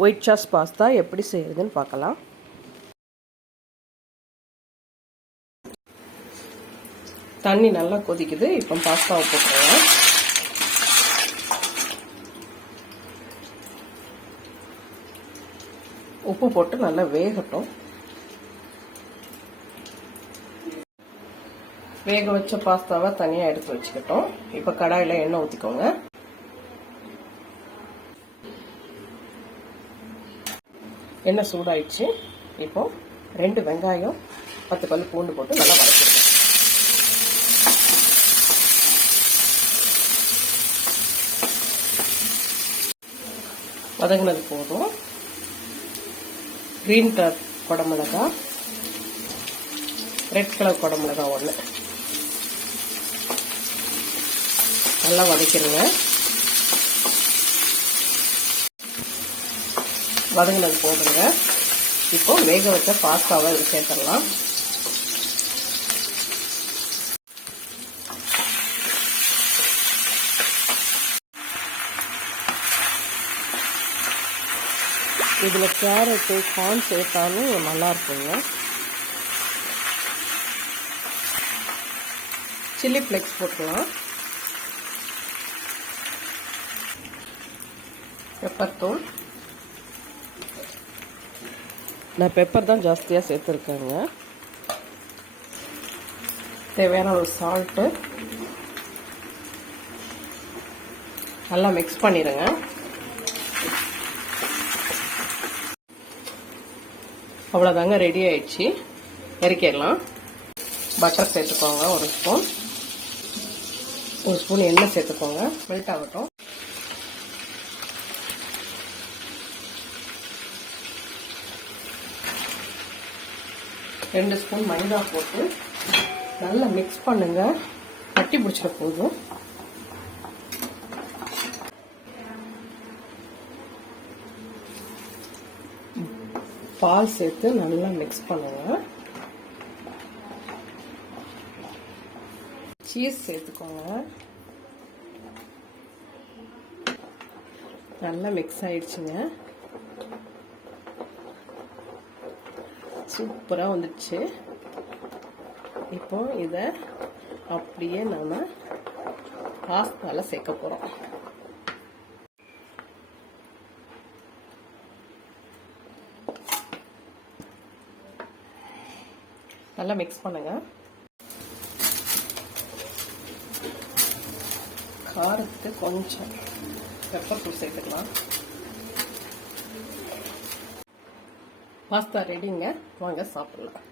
White sauce pasta எப்படி செய்கிறதுன்னு பார்க்கலாம். தண்ணி நல்லா கொதிக்குது. இப்போ பாஸ்தாவை போட்டுருங்க. உப்பு போட்டு நல்லா வேகட்டும். வேக வச்ச பாஸ்தாவை தனியாக எடுத்து வச்சுக்கிட்டோம். இப்போ கடாயில் எண்ணெய் ஊற்றிக்கோங்க. எண்ணெய் சூடாயிடுச்சு. இப்போ 2 வெங்காயம் 10 பல்லு பூண்டு போட்டு நல்லா வதக்கிடுங்க. வதங்கினது போதும். கிரீன் கலர் குடமிளகா, ரெட் கலர் குடமிளகா 1 நல்லா வதக்கிடுங்க. வதங்கினது போடுங்க. இப்போ வேக வச்ச பாஸ்தாவை இது சேர்த்துடலாம். இதில் கேரட்டு கார்ன் சேர்த்தாலும் நல்லா இருக்குங்க. சில்லி ஃப்ளேக்ஸ் போட்டுக்கலாம். பெப்பர் தூள். நான் பெப்பர் தான் ஜாஸ்தியாக சேர்த்துருக்கேங்க. தேவையான ஒரு சால்ட்டு. நல்லா மிக்ஸ் பண்ணிடுங்க. அவ்வளோதாங்க, ரெடி ஆயிடுச்சு. இறக்கிடலாம். பட்டர் சேர்த்துக்கோங்க. ஒரு ஸ்பூன் எண்ணெய் சேர்த்துக்கோங்க. மெல்ட் ஆகட்டும். ரெண்டு ஸ்பூன் மைதா போட்டு நல்லா மிக்ஸ் பண்ணுங்க. கட்டி பிடிச்சிட போதும். பால் சேர்த்து நல்லா மிக்ஸ் பண்ணுங்க. சீஸ் சேர்த்துக்கோங்க. நல்லா மிக்ஸ் ஆயிடுச்சுங்க. சூப்பராக வந்துடுச்சு. இப்போ இதை அப்படியே நாம பாஸ்தால சேர்க்க போறோம். நல்லா மிக்ஸ் பண்ணுங்க. காரத்துக்கு கொஞ்சம் பெப்பர் தூள் சேர்த்துக்கலாம். பாஸ்தா ரெடிங்க. வாங்க சாப்பிடலாம்.